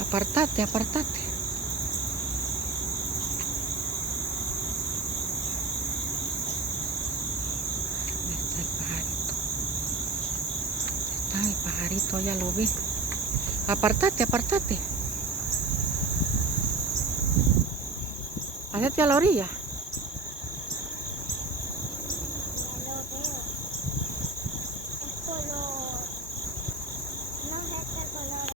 Apartate, apartate. ¿Dónde está el pajarito? Está el pajarito, ya lo vi. Apartate, apartate. Hacete a la orilla.